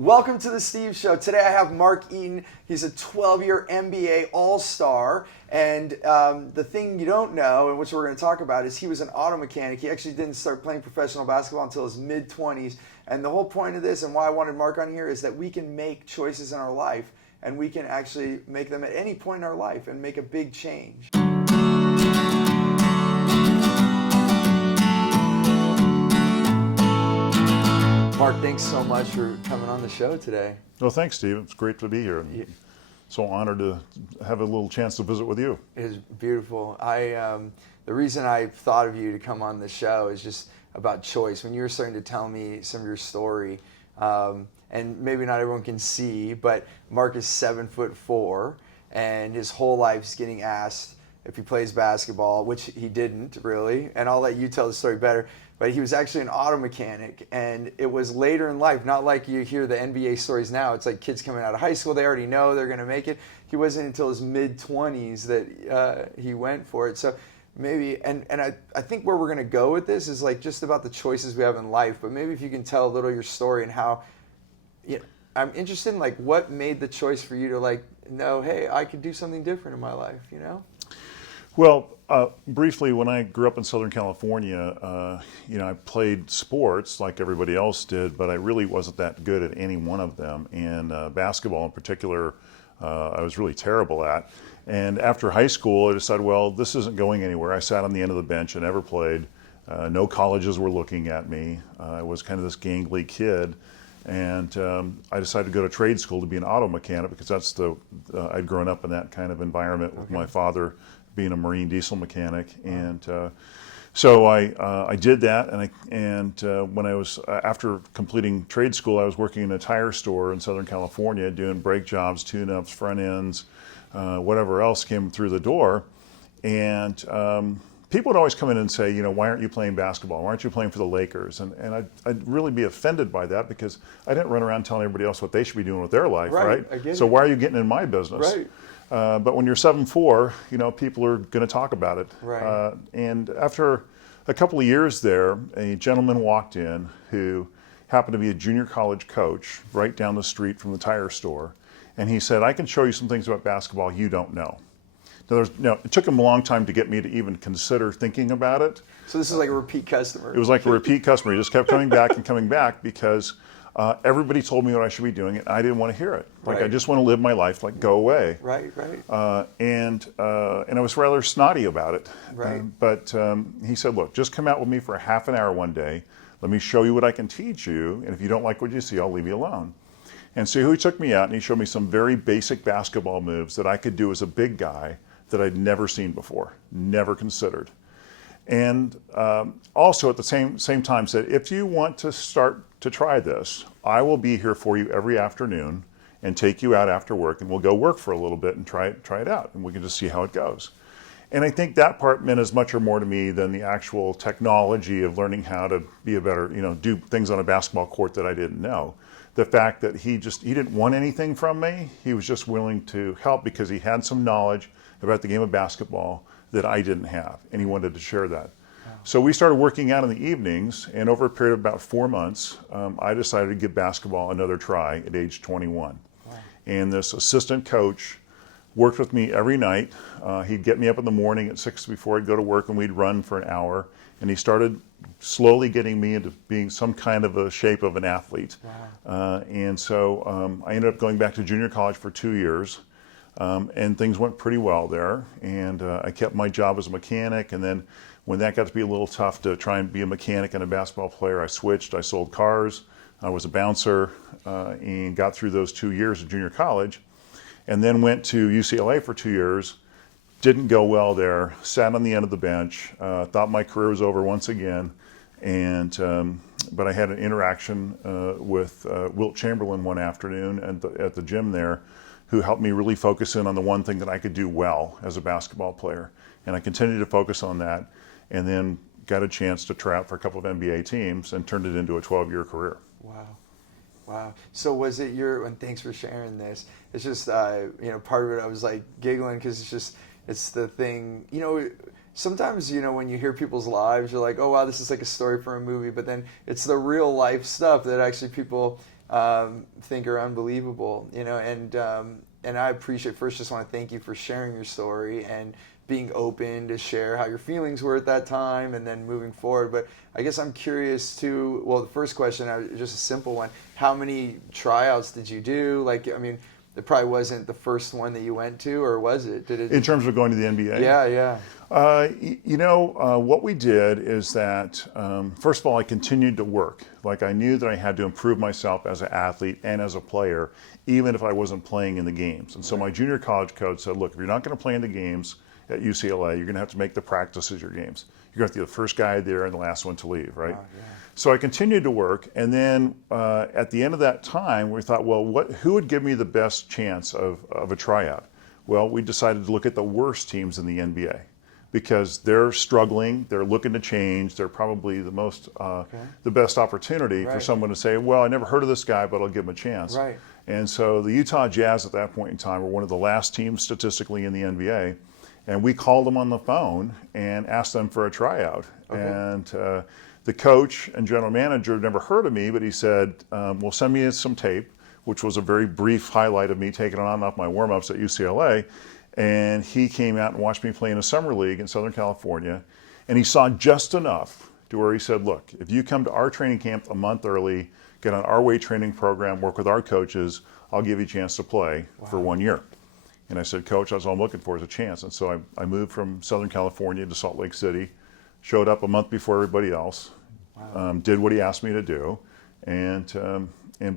Welcome to the Steve Show. Today I have Mark Eaton. He's a 12-year NBA All-Star. And the thing you don't know, and which we're going to talk about, is he was an auto mechanic. He actually didn't start playing professional basketball until his mid-20s. And the whole point of this, and why I wanted Mark on here, is that we can make choices in our life, and we can actually make them at any point in our life and make a big change. Mark, thanks so much for coming on the show today. Well, thanks, Steve. It's great to be here. I'm so honored to have a little chance to visit with you. It is beautiful. The reason I thought of you to come on the show is just about choice. When you were starting to tell me some of your story, and maybe not everyone can see, but Mark is 7'4", and his whole life's getting asked if he plays basketball, which he didn't really, and I'll let you tell the story better. But he was actually an auto mechanic, and it was later in life, not like you hear the NBA stories now. It's like kids coming out of high school, they already know they're going to make it. He wasn't until his mid-20s that he went for it. So maybe, and I think where we're going to go with this is like just about the choices we have in life, but maybe if you can tell a little of your story and how, I'm interested in like what made the choice for you to like know, hey, I could do something different in my life, you know? Well, briefly, when I grew up in Southern California, I played sports like everybody else did, but I really wasn't that good at any one of them. And basketball in particular, I was really terrible at. And after high school, I decided, well, this isn't going anywhere. I sat on the end of the bench and never played. No colleges were looking at me. I was kind of this gangly kid. And I decided to go to trade school to be an auto mechanic because I'd grown up in that kind of environment with my father being a marine diesel mechanic. And so I did that, and when I was after completing trade school, I was working in a tire store in Southern California doing brake jobs, tune-ups, front ends, whatever else came through the door. And people would always come in and say, why aren't you playing basketball? Why aren't you playing for the Lakers? And I'd really be offended by that because I didn't run around telling everybody else what they should be doing with their life, right? So why are you getting in my business? Right. But when you're 7'4", people are going to talk about it. Right. And after a couple of years there, a gentleman walked in who happened to be a junior college coach right down the street from the tire store. And he said, I can show you some things about basketball you don't know. Now, it took him a long time to get me to even consider thinking about it. So this is like a repeat customer. It was like a repeat customer. He just kept coming back and coming back because everybody told me what I should be doing, and I didn't want to hear it. Like, I just want to live my life, like, go away. Right. And I was rather snotty about it. Right. But he said, look, just come out with me for a half an hour one day. Let me show you what I can teach you, and if you don't like what you see, I'll leave you alone. And so he took me out, and he showed me some very basic basketball moves that I could do as a big guy that I'd never seen before, never considered. And also at the same time said, if you want to start to try this, I will be here for you every afternoon and take you out after work, and we'll go work for a little bit and try it out, and we can just see how it goes. And I think that part meant as much or more to me than the actual technology of learning how to be a better, do things on a basketball court that I didn't know. The fact that he didn't want anything from me, he was just willing to help because he had some knowledge about the game of basketball that I didn't have, and he wanted to share that. Wow. So we started working out in the evenings, and over a period of about 4 months, I decided to give basketball another try at age 21. Wow. And this assistant coach worked with me every night. He'd get me up in the morning at 6 before I'd go to work, and we'd run for an hour. And he started slowly getting me into being some kind of a shape of an athlete. Wow. And so I ended up going back to junior college for 2 years. And things went pretty well there, and I kept my job as a mechanic, and then when that got to be a little tough to try and be a mechanic and a basketball player, I switched. I sold cars, I was a bouncer, and got through those 2 years of junior college, and then went to UCLA for 2 years. Didn't go well there, sat on the end of the bench, thought my career was over once again, and but I had an interaction with Wilt Chamberlain one afternoon at the gym there, who helped me really focus in on the one thing that I could do well as a basketball player. And I continued to focus on that, and then got a chance to try out for a couple of NBA teams and turned it into a 12-year career. Wow. So was it and thanks for sharing this. It's just, part of it I was like giggling because it's the thing, sometimes, when you hear people's lives, you're like, oh wow, this is like a story for a movie, but then it's the real life stuff that actually people think are unbelievable, and I appreciate, first just want to thank you for sharing your story and being open to share how your feelings were at that time and then moving forward. But I guess I'm curious too, well, the first question, just a simple one, how many tryouts did you do? It probably wasn't the first one that you went to, or was it? Did it? In terms of going to the NBA? Yeah. What we did is that, first of all, I continued to work. Like, I knew that I had to improve myself as an athlete and as a player, even if I wasn't playing in the games. And so my junior college coach said, look, if you're not going to play in the games at UCLA, you're going to have to make the practices your games. You're going to have to be the first guy there and the last one to leave, right? Wow, yeah. So I continued to work, and then at the end of that time, we thought, well, who would give me the best chance of a tryout? Well, we decided to look at the worst teams in the NBA because they're struggling, they're looking to change, they're probably the best opportunity for someone to say, well, I never heard of this guy, but I'll give him a chance. Right. And so the Utah Jazz at that point in time were one of the last teams statistically in the NBA, and we called them on the phone and asked them for a tryout. Okay. And the coach and general manager had never heard of me, but he said, well, send me some tape, which was a very brief highlight of me taking on and off my warm-ups at UCLA. And he came out and watched me play in a summer league in Southern California. And he saw just enough to where he said, look, if you come to our training camp a month early, get on our weight training program, work with our coaches, I'll give you a chance to play for 1 year. And I said, Coach, that's all I'm looking for is a chance. And so I moved from Southern California to Salt Lake City, showed up a month before everybody else, did what he asked me to do, and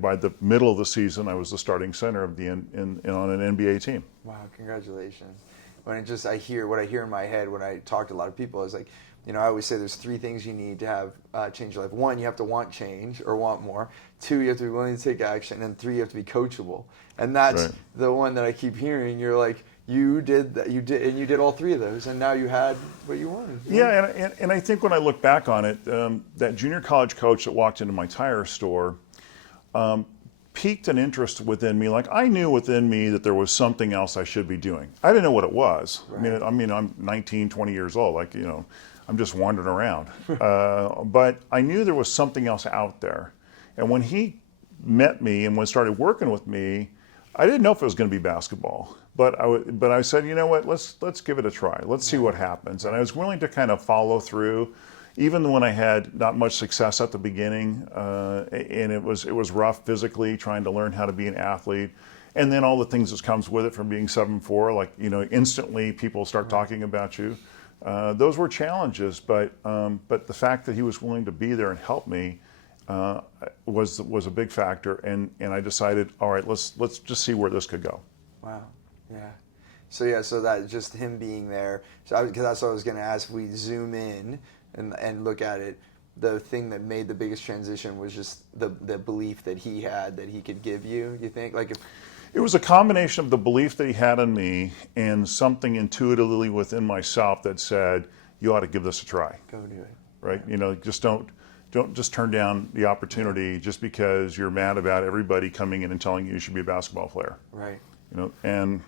by the middle of the season, I was the starting center of on an NBA team. Wow, congratulations! When I hear in my head when I talk to a lot of people is like, I always say there's 3 things you need to have change your life. 1, you have to want change or want more. 2, you have to be willing to take action, and 3, you have to be coachable. And that's the one that I keep hearing. You're like, you did that, you did all 3 of those, and now you had what you wanted. Yeah, and I think when I look back on it, that junior college coach that walked into my tire store piqued an interest within me. Like, I knew within me that there was something else I should be doing. I didn't know what it was. Right. I mean, I'm 19, 20 years old. Like, I'm just wandering around. But I knew there was something else out there. And when he met me and started working with me, I didn't know if it was going to be basketball. But I said, you know what, let's give it a try. Let's see what happens. And I was willing to kind of follow through, even when I had not much success at the beginning, and it was rough physically, trying to learn how to be an athlete. And then all the things that comes with it from being 7'4", like, instantly people start talking about you. Those were challenges, but the fact that he was willing to be there and help me was a big factor, and I decided, all right, let's just see where this could go. Wow, yeah. So that just him being there. So because that's what I was going to ask. If we zoom in and look at it, the thing that made the biggest transition was just the belief that he had that he could give you. You think, like, if it was a combination of the belief that he had in me and something intuitively within myself that said, you ought to give this a try. Go do it. Right? Just don't just turn down the opportunity just because you're mad about everybody coming in and telling you should be a basketball player. Right. And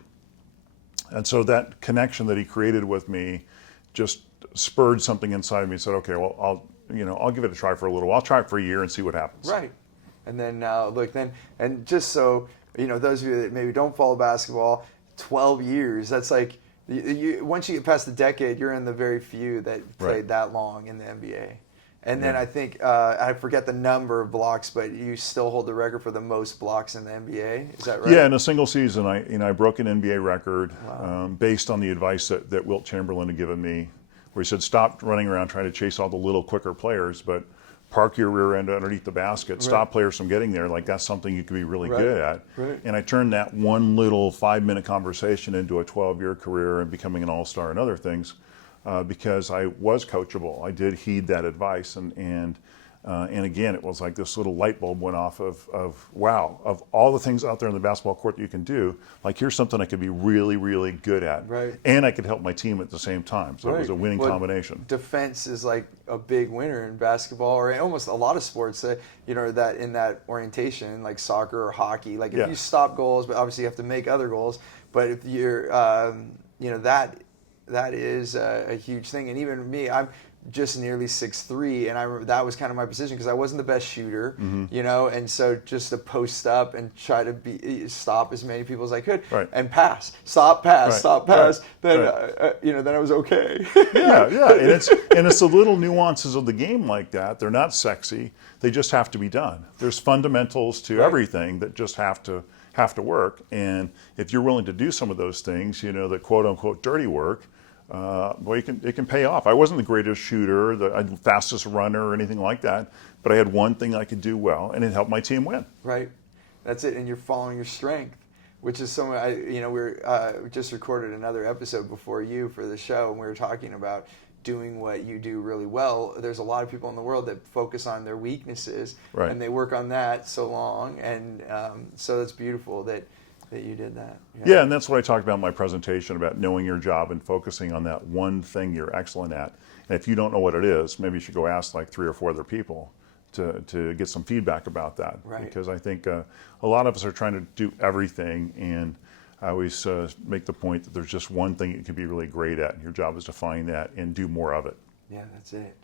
so that connection that he created with me just spurred something inside of me and said, okay, well, I'll give it a try for a little while. I'll try it for a year and see what happens. Right. And then and just so, those of you that maybe don't follow basketball, 12 years, that's like, once you get past the decade, you're in the very few that played that long in the NBA. And then I think, I forget the number of blocks, but you still hold the record for the most blocks in the NBA. Is that right? Yeah, in a single season, I broke an NBA record based on the advice that Wilt Chamberlain had given me, where he said, stop running around trying to chase all the little quicker players, but park your rear end underneath the basket, stop players from getting there. Like, that's something you could be really good at. Right. And I turned that one little 5-minute conversation into a 12-year career and becoming an all-star and other things. Because I was coachable. I did heed that advice, and again, it was like this little light bulb went off of wow, of all the things out there in the basketball court that you can do, like, here's something I could be really, really good at, and I could help my team at the same time. So it was a winning combination. Defense is like a big winner in basketball, or almost a lot of sports. That in that orientation, like soccer or hockey, like if you stop goals, but obviously you have to make other goals. But if you're, that is a huge thing. And even me, just nearly 6'3", and I remember that was kind of my position because I wasn't the best shooter, you know, and so just to post up and try to stop as many people as I could, Right. and pass, stop, pass, Right. stop, pass. Right. Then Right. you know, then I was okay. Yeah, yeah, and it's the little nuances of the game like that. They're not sexy. They just have to be done. There's fundamentals to everything that just have to work. And if you're willing to do some of those things, you know, the quote unquote dirty work, well, it can pay off. I wasn't the greatest shooter, the fastest runner, or anything like that, but I had one thing I could do well, and it helped my team win. Right, that's it. And you're following your strength, which is so. You know, we just recorded another episode before you for the show, and we were talking about doing what you do really well. There's a lot of people in the world that focus on their weaknesses, Right. and they work on that so long, and so it's beautiful that you did that. Yeah, and that's what I talked about in my presentation about knowing your job and focusing on that one thing you're excellent at. And if you don't know what it is, maybe you should go ask like 3 or 4 other people to get some feedback about that. Right. Because I think a lot of us are trying to do everything, and I always make the point that there's just one thing you can be really great at, and your job is to find that and do more of it. Yeah, that's it.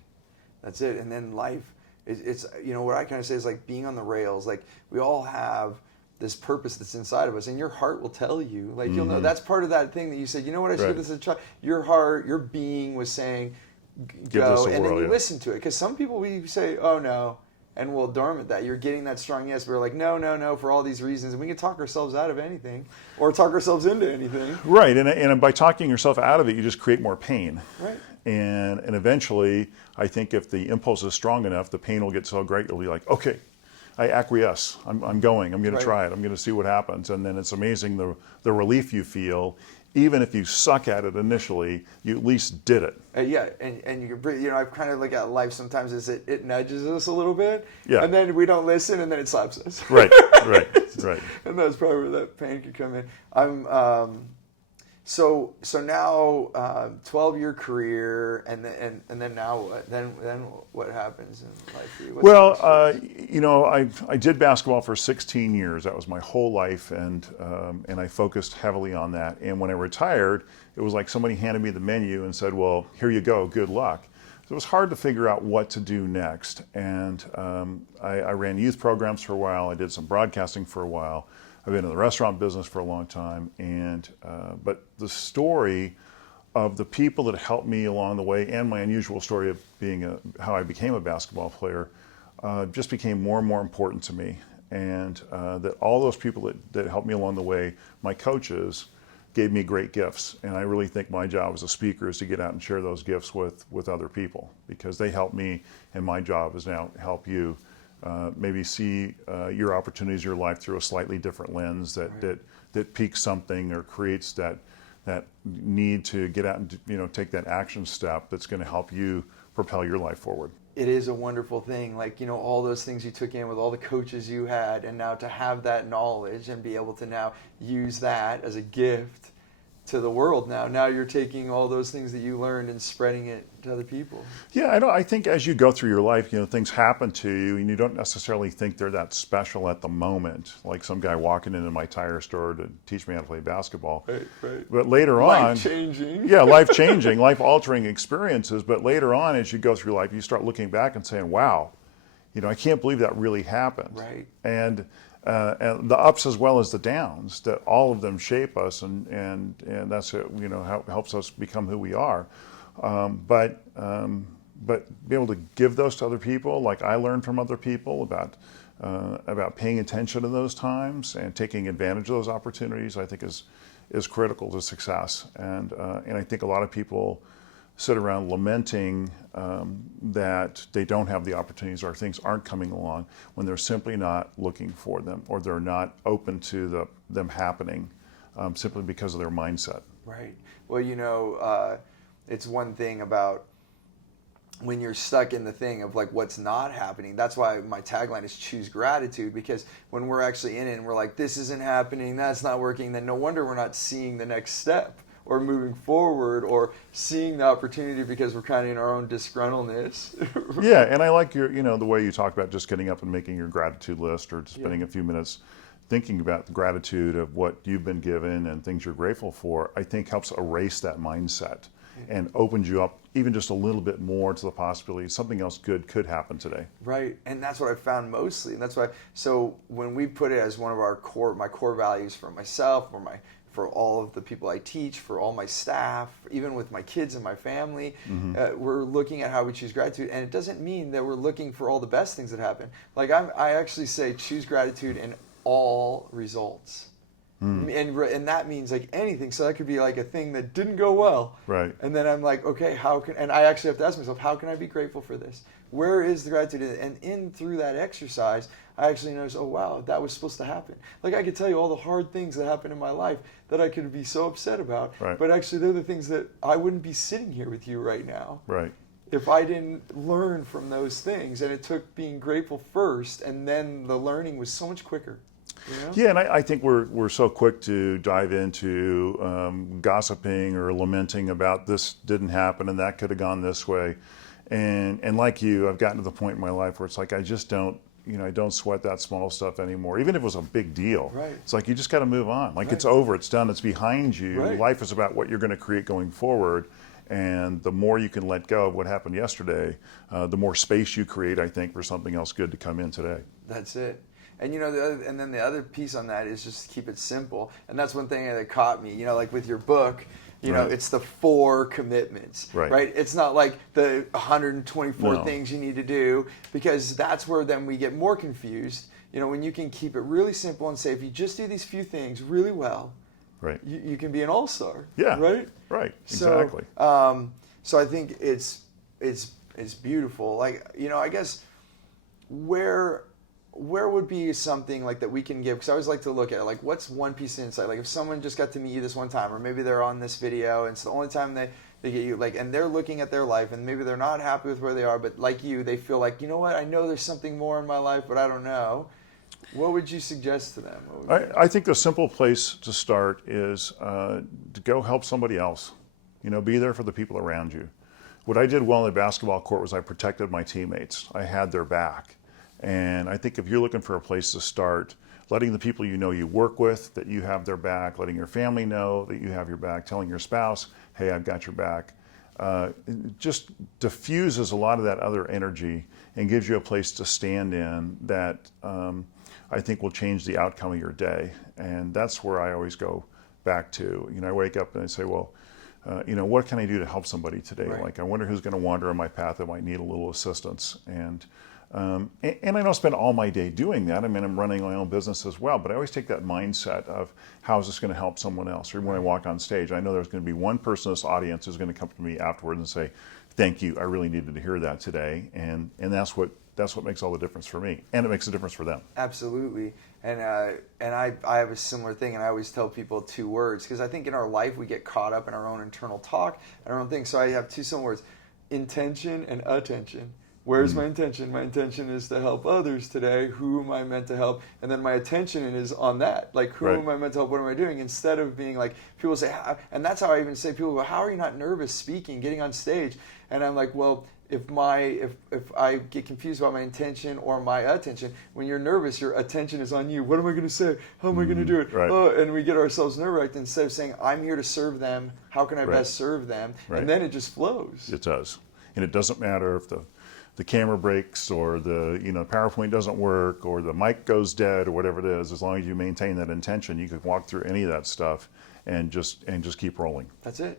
That's it. And then life, it's you know, what I kind of say is like being on the rails. Like, we all have this purpose that's inside of us, and your heart will tell you. Like, you'll know. That's part of that thing that you said, you know what, I should give this a try. Your heart, your being was saying, go, and then you listen to it. Because some people, we say, oh no, and we'll dormant that. You're getting that strong yes, but we're like, no, no, no, for all these reasons. And we can talk ourselves out of anything, or talk ourselves into anything. Right, and by talking yourself out of it, you just create more pain. Right. And eventually, I think if the impulse is strong enough, the pain will get so great, you'll be like, okay, I acquiesce. I'm going to try it. I'm going to see what happens. And then it's amazing the relief you feel. Even if you suck at it initially, you at least did it. Yeah, and you know, I kind of look at life sometimes as it nudges us a little bit, Yeah. and then we don't listen, and then it slaps us. Right. And that's probably where that pain could come in. So now 12-year career, and then now what? Then what happens in life for you? What's You know, I did basketball for 16 years. That was my whole life, and I focused heavily on that. And when I retired, it was like somebody handed me the menu and said, "Well, here you go. Good luck." So it was hard to figure out what to do next. And I ran youth programs for a while. I did some broadcasting for a while. I've been in the restaurant business for a long time, and but the story of the people that helped me along the way, and my unusual story of being how I became a basketball player, just became more and more important to me. And that all those people that helped me along the way, my coaches, gave me great gifts. And I really think my job as a speaker is to get out and share those gifts with other people, because they helped me, and my job is now to help you. Maybe see your opportunities, your life through a slightly different lens that piques something or creates that need to get out and take that action step that's going to help you propel your life forward. It is a wonderful thing, like, you know, all those things you took in with all the coaches you had, and now to have that knowledge and be able to now use that as a gift to the world. Now you're taking all those things that you learned and spreading it to other people. Yeah, I think as you go through your life, things happen to you, and you don't necessarily think they're that special at the moment. Like some guy walking into my tire store to teach me how to play basketball. Right. But later on, life-changing. Yeah, life-changing, life-altering experiences. But later on, as you go through life, you start looking back and saying, "Wow, I can't believe that really happened." Right. And the ups as well as the downs, that all of them shape us, and that's how helps us become who we are. But be able to give those to other people, like I learned from other people about paying attention to those times and taking advantage of those opportunities, I think is critical to success. And I think a lot of people sit around lamenting that they don't have the opportunities or things aren't coming along when they're simply not looking for them, or they're not open to them happening simply because of their mindset. Right. Well, it's one thing about when you're stuck in the thing of like what's not happening. That's why my tagline is choose gratitude, because when we're actually in it and we're like, this isn't happening, that's not working, then no wonder we're not seeing the next step or moving forward or seeing the opportunity, because we're kind of in our own disgruntledness. Yeah, and I like the way you talk about just getting up and making your gratitude list, or spending a few minutes thinking about the gratitude of what you've been given and things you're grateful for. I think helps erase that mindset. and opened you up even just a little bit more to the possibility something else good could happen today. Right, and that's what I found mostly, and that's why. So when we put it as one of my core values for myself, for all of the people I teach, for all my staff, even with my kids and my family, we're looking at how we choose gratitude, and it doesn't mean that we're looking for all the best things that happen. Like I actually say, choose gratitude in all results. And that means like anything. So that could be like a thing that didn't go well. Right. And then I'm like, okay, and I actually have to ask myself, how can I be grateful for this? Where is the gratitude? And through that exercise, I actually noticed, oh wow, that was supposed to happen. Like I could tell you all the hard things that happened in my life that I could be so upset about. Right. But actually they're the things that I wouldn't be sitting here with you right now. Right. If I didn't learn from those things. And it took being grateful first, and then the learning was so much quicker. You know? Yeah, and I think we're so quick to dive into gossiping or lamenting about this didn't happen and that could have gone this way. And like you, I've gotten to the point in my life where it's like I just don't, I don't sweat that small stuff anymore. Even if it was a big deal, Right. It's like you just got to move on. Like it's over, it's done, it's behind you. Right. Life is about what you're going to create going forward. And the more you can let go of what happened yesterday, the more space you create, I think, for something else good to come in today. That's it. And then the other piece on that is just keep it simple. And that's one thing that caught me. Like with your book, Right. it's the 4 commitments, Right. It's not like the 124 No. things you need to do, because that's where then we get more confused. When you can keep it really simple and say, if you just do these few things really well, Right. you can be an all-star. Yeah. Right. Right. Exactly. So I think it's beautiful. Like, I guess where would be something like that we can give? Because I always like to look at it, like what's one piece of insight? Like if someone just got to meet you this one time, or maybe they're on this video and it's the only time they get you, like, and they're looking at their life and maybe they're not happy with where they are, but like you, they feel like, you know what, I know there's something more in my life, but I don't know. What would you suggest to them? I think the simple place to start is to go help somebody else. Be there for the people around you. What I did well on the basketball court was I protected my teammates. I had their back. And I think if you're looking for a place to start, letting the people you work with that you have their back, letting your family know that you have your back, telling your spouse, hey, I've got your back, it just diffuses a lot of that other energy and gives you a place to stand in that I think will change the outcome of your day. And that's where I always go back to. I wake up and I say, well, what can I do to help somebody today? Right. Like, I wonder who's going to wander on my path that might need a little assistance. And I don't spend all my day doing that. I mean, I'm running my own business as well, but I always take that mindset of how is this going to help someone else? Or when I walk on stage, I know there's going to be one person in this audience who's going to come to me afterwards and say, thank you, I really needed to hear that today. And that's what makes all the difference for me. And it makes a difference for them. Absolutely. And I have a similar thing, and I always tell people 2 words, because I think in our life we get caught up in our own internal talk and our own thing. So I have 2 simple words: intention and attention. Where's my intention? My intention is to help others today. Who am I meant to help? And then my attention is on that. Like, who Right. am I meant to help? What am I doing? Instead of being like, people say, and that's how I even say, people go, how are you not nervous speaking, getting on stage? And I'm like, well, if I get confused about my intention or my attention, when you're nervous, your attention is on you. What am I going to say? How am I going to do it? Right. Oh, and we get ourselves nerve-wracked instead of saying, I'm here to serve them. How can I Right. best serve them? Right. And then it just flows. It does. And it doesn't matter if the camera breaks or the PowerPoint doesn't work or the mic goes dead or whatever it is. As long as you maintain that intention, you can walk through any of that stuff and just keep rolling. That's it.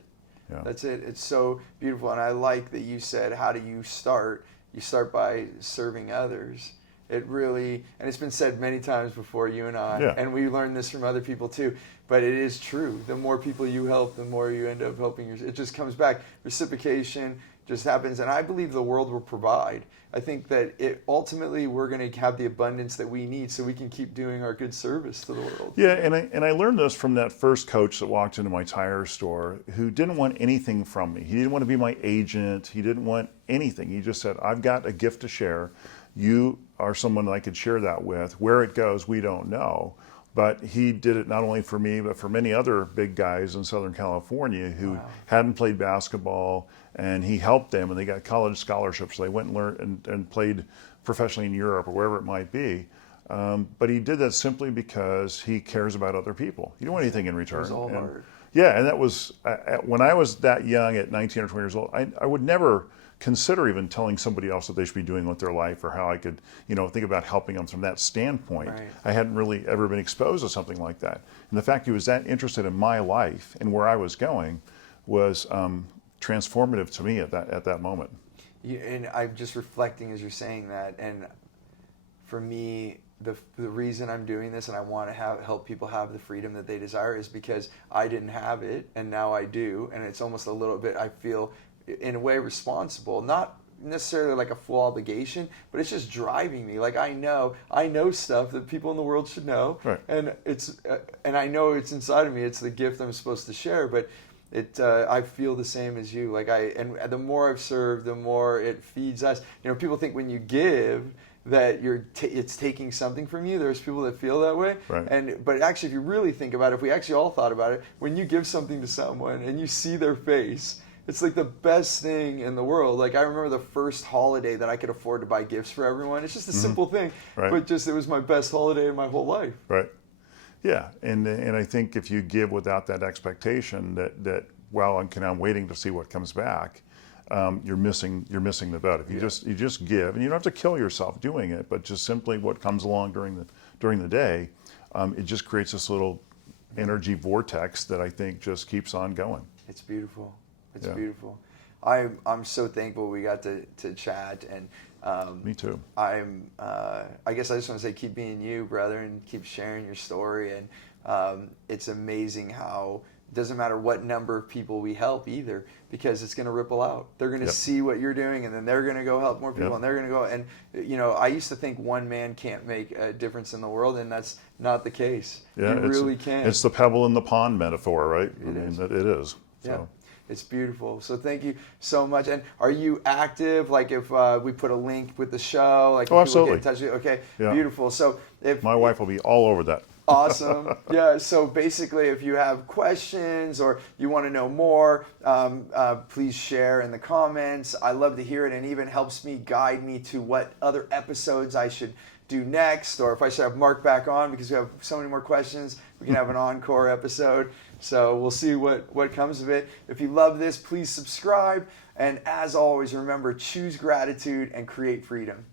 Yeah. That's it. It's so beautiful. And I like that you said, how do you start? You start by serving others. It really, and it's been said many times before, you and I, Yeah. and we learned this from other people too, but it is true. The more people you help, the more you end up helping yourself. It just comes back. Reciprocation just happens, and I believe the world will provide. I think that ultimately we're going to have the abundance that we need so we can keep doing our good service to the world. Yeah, and I learned this from that first coach that walked into my tire store who didn't want anything from me. He didn't want to be my agent. He didn't want anything. He just said, I've got a gift to share. You are someone that I could share that with. Where it goes, we don't know. But he did it not only for me, but for many other big guys in Southern California who hadn't played basketball, and he helped them, and they got college scholarships. They went and learned and played professionally in Europe or wherever it might be. But he did that simply because he cares about other people. He didn't want anything in return. It was all hard. Yeah, and that was when I was that young, at 19 or 20 years old. I would never consider even telling somebody else what they should be doing with their life, or how I could, think about helping them from that standpoint. Right. I hadn't really ever been exposed to something like that, and the fact he was that interested in my life and where I was going was transformative to me at that moment. And I'm just reflecting as you're saying that, and for me, the reason I'm doing this and I want to help people have the freedom that they desire is because I didn't have it and now I do, and it's almost a little bit, I feel in a way responsible, not necessarily like a full obligation, but it's just driving me. Like I know stuff that people in the world should know, right. and and I know it's inside of me. It's the gift I'm supposed to share, but I feel the same as you. Like and the more I've served, the more it feeds us. People think when you give that it's taking something from you. There's people that feel that way, right. But actually, if you really think about it, if we actually all thought about it, when you give something to someone and you see their face, it's like the best thing in the world. Like I remember the first holiday that I could afford to buy gifts for everyone. It's just a simple thing, right. but just it was my best holiday in my whole life. Right. Yeah, and I think if you give without that expectation that well, I'm waiting to see what comes back, you're missing the boat. If you just give, and you don't have to kill yourself doing it, but just simply what comes along during the day, it just creates this little energy vortex that I think just keeps on going. It's beautiful. It's beautiful. I'm so thankful we got to chat, and me too. I guess I just want to say keep being you, brother, and keep sharing your story. And it's amazing how it doesn't matter what number of people we help either, because it's going to ripple out. They're going to see what you're doing, and then they're going to go help more people, and they're going to go. And I used to think one man can't make a difference in the world, and that's not the case. Yeah, you really can. It's the pebble in the pond metaphor, right? It is. So. Yeah. It's beautiful. So thank you so much. And are you active? Like if we put a link with the show, like if absolutely. Get in touch with you? Okay, beautiful. So if my wife will be all over that. Awesome. Yeah. So basically, if you have questions or you want to know more, please share in the comments. I love to hear it, and even helps me guide me to what other episodes I should do next, or if I should have Mark back on because we have so many more questions. We can have an encore episode. So we'll see what comes of it. If you love this, please subscribe. And as always, remember, choose gratitude and create freedom.